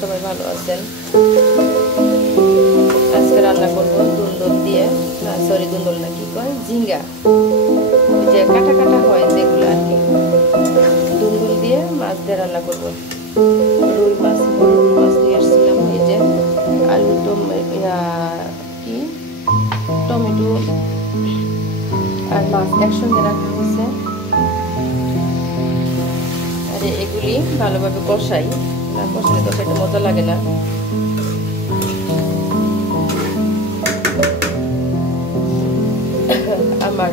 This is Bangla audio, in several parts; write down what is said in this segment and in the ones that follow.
সবাই ভালো আছেন। আজকে রান্না করব দুন্দুল দিয়ে, সরি দুন্দুল না, কি কয়, ঝিঙ্গা, ওই যে কাটা কাটা হয় যেগুলো আর কি, দুন্দুল দিয়ে মাছ দিয়ে রান্না করব। রুই মাছ, রুই মাছ নিয়ে আসছিলাম। এই যে আলু, কি টমেটো আর মাছ একসঙ্গে রাখা হয়েছে। আর এগুলি ভালোভাবে কষাই, না কষালে তো খেতে মজা লাগে না। আমার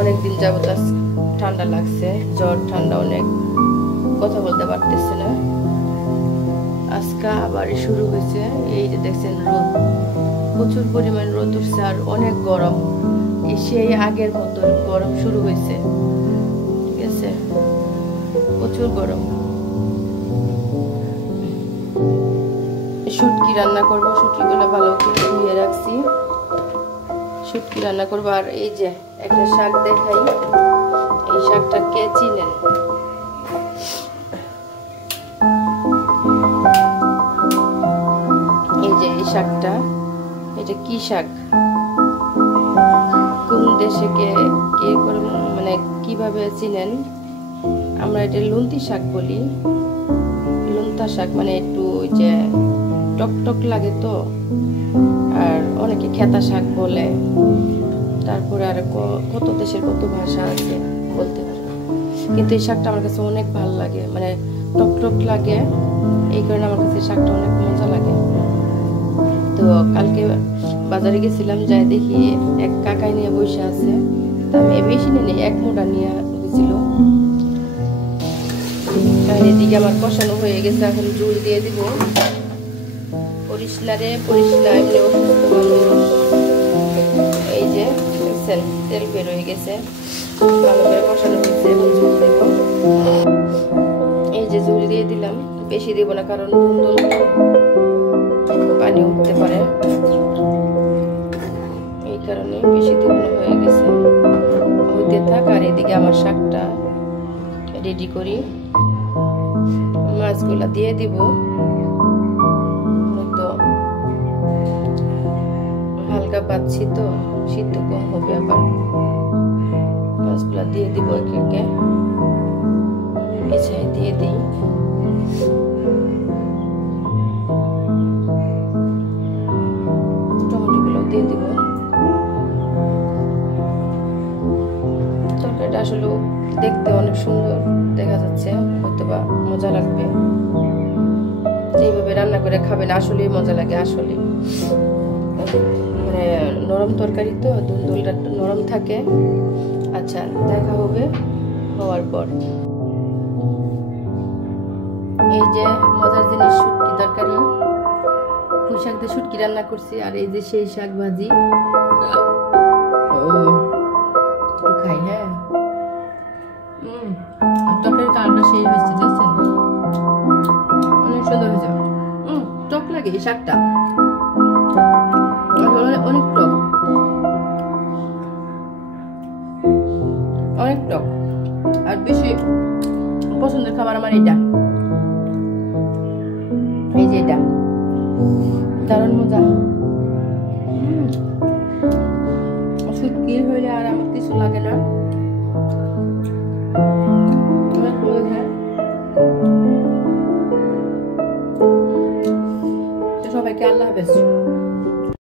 অনেক দিন যাবত ঠান্ডা লাগছে, জ্বর ঠান্ডা, অনেক কথা বলতে পারতেছে না। আজকে আবার শুরু হয়েছে। এই যে দেখছেন রোদ, প্রচুর পরিমাণ রোদ উঠছে আর অনেক গরম, সেই আগের মতো গরম শুরু হয়েছে, ঠিক আছে, প্রচুর গরম। শুটকি রান্না করবো, শুটকিগুলো ভালো করে ধুয়ে রাখছি, শুটকি রান্না করবো। আর এই যে একটা শাক দেখাই, এই শাকটা কে চিনেন? এই যে এই শাকটা, এটা কি শাক, কোন দেশে কে কে করে, মানে কিভাবে চিনেন? আমরা এটা লুন্তি শাক বলি, লুন্তা শাক, মানে একটু ওই যে টক টক লাগে তো, আর অনেকে খেতা শাক বলে। তারপরে আর কত দেশের কত ভাষা আছে বলতে পারে, কিন্তু এই শাকটা আমার কাছে অনেক ভালো লাগে, মানে টক টক লাগে, এই কারণে আমার কাছে শাকটা অনেক মজা লাগে। তো কালকে বাজারে গেছিলাম, যাই দেখি এক কাকাই নিয়ে বসে আছে, তা আমি বেশি নিয়ে এক মোটা নিয়ে গেছিল। আর এদিকে আমার কষানো হয়ে গেছে, এখন জল দিয়ে দিব। পরিস না রে, পরিস না, এমনি অসুস্থ মানুষ। এই যে দেখছেন তেল বের হয়ে গেছে, ভালো করে কষানো হয়েছে, এখন ঝোল দেব। এই যে ঝোল দিয়ে দিলাম, বেশি দেব না, কারণ দুন্দুল পানি উঠতে পারে, এই কারণে বেশি দেব না, হয়ে গেছে, হইতে থাক। আর এদিকে আমার শাকটা রেডি করি, মাছগুলা দিয়ে দিব, তো হালকা পাচ্ছি তো সিদ্ধ কম হবে, আবার মাছগুলা দিয়ে দিব, একে একে বিছাই দিয়ে দিই। টমেটোগুলো দিয়ে দিব। তরকারিটা আসলে দেখতে অনেক সুন্দর দেখা যাচ্ছে, হয়তো বা মজা লাগবে, এইভাবে রান্না করে খাবেন, আসলেই মজা লাগে। আসলে মানে নরম তরকারি তো, দুন্দুলটা নরম থাকে। আচ্ছা, দেখা হবে হওয়ার পর। এই যে মজার জিনিস, শুটকি তরকারি, পুঁই শাক দিয়ে শুটকি রান্না করছি। আর এই যে সেই শাক ভাজি, একটু খাই। হ্যাঁ, তরকারি কালারটা সেই হয়েছে, দেখছেন, অনেক সুন্দর হয়েছে। টক লাগে এই শাকটা, অনেক টক, অনেক টক। আর বেশি পছন্দের খাবার আমার এটা, এই যে এটা দারুণ মজা। শুটকি হইলে আর আমার কিছু লাগে না, অনেক মজা। সবাইকে আল্লাহ হাফেজ।